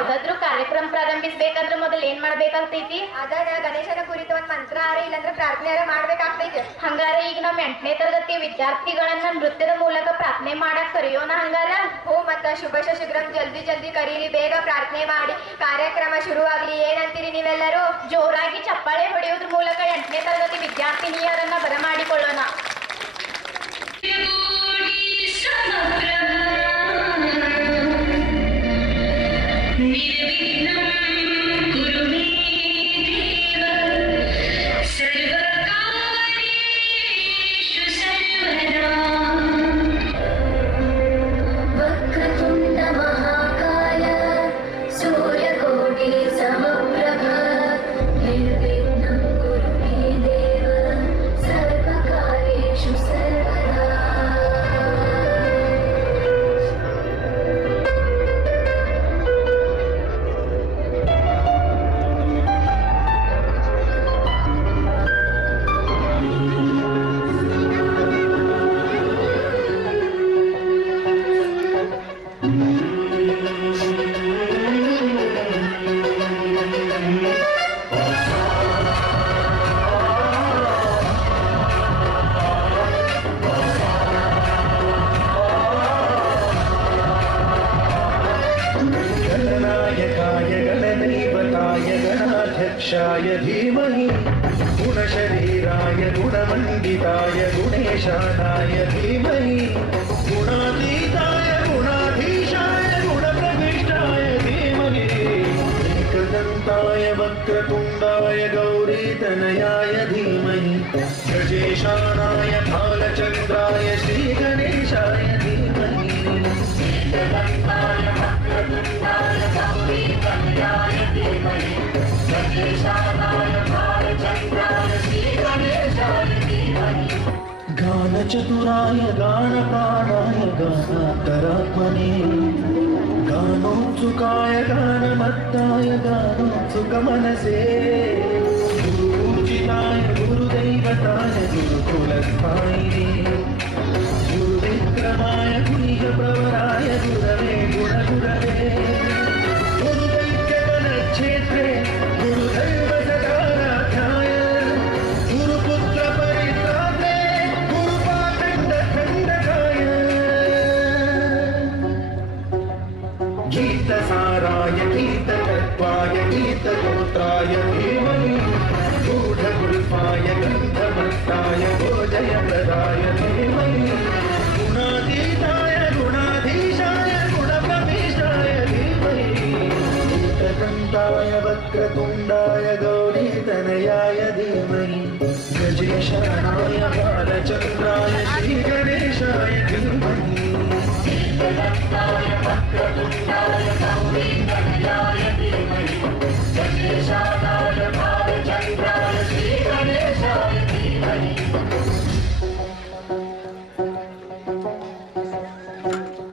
ಯಾವ್ದಾದ್ರು ಕಾರ್ಯಕ್ರಮ ಪ್ರಾರಂಭಿಸಬೇಕಾದ್ರೆ ಮೊದಲು ಏನ್ ಮಾಡ್ಬೇಕಾಗ್ತೈತಿ? ಅದಾಗ ಗಣೇಶನ ಕುರಿತು ಒಂದ್ ಮಂತ್ರ ಇಲ್ಲಾಂದ್ರೆ ಪ್ರಾರ್ಥನೆ ಮಾಡ್ಬೇಕಾಗ್ತೈತಿ. ಹಂಗಾರ ಈಗ ನಮ್ಮ 8ನೇ ತರಗತಿ ವಿದ್ಯಾರ್ಥಿಗಳನ್ನ ನೃತ್ಯದ ಮೂಲಕ ಪ್ರಾರ್ಥನೆ ಮಾಡಕ್ ಕರೆಯೋಣ ಹಂಗಾರ? ಹೋ ಮತ್ತ ಶುಭ ಶೀಘ್ರಂ ಜಲ್ದಿ ಜಲ್ದಿ ಕರೀರಿ, ಬೇಗ ಪ್ರಾರ್ಥನೆ ಮಾಡಿ ಕಾರ್ಯಕ್ರಮ ಶುರುವಾಗ್ಲಿ. ಏನಂತೀರಿ ನೀವೆಲ್ಲರೂ? ಜೋರಾಗಿ ಚಪ್ಪಾಳೆ ಹೊಡೆಯೋದ್ರ ಮೂಲಕ 8ನೇ ತರಗತಿ ವಿದ್ಯಾರ್ಥಿನಿಯರನ್ನ ಬರಮಾಡಿಕೊಳ್ಳೋಣ. गणाध्यक्षाय धीमहि गुणशरीराय गुणमण्डिताय गुणेशानाय धीमहि गुणातीताय गुणाधीशाय गुणप्रविष्टाय धीमहि एकदन्ताय वक्रतुण्डाय गौरीतनयाय धीमहि गजेशानाय भालचन्द्राय श्रीगणेशाय धीमहि एकदन्ताय वक्रतुण्डाय गौरीतनयाय धीमहि गानचतुराय गानप्राणाय गानान्तरात्मने गानोत्सुकाय गानमत्ताय गानोत्सुकमनसे गुरुपूजिताय गुरुदैवताय गुरुकुलस्थायिने गुरुविक्रमाय गुह्यप्रवराय गुरवे गुणगुरवे गुरुदैत्यगणक्षेत्रे गुरुदैव सदाराध्याय गुरुपुत्र परित्रात्रे गुरुपाखण्डखण्डकाय गीतसाराय गीततत्त्वाय गीतगोत्राय धीमहि गूढगुल्फाय गन्धमस्ताय भोजयप्रदाय धीमहि गुणातीताय गुणाधीशाय गुणप्रविष्टाय धीमहि एकदन्ताय वक्रतुण्डाय गौरीतनयाय धीमहि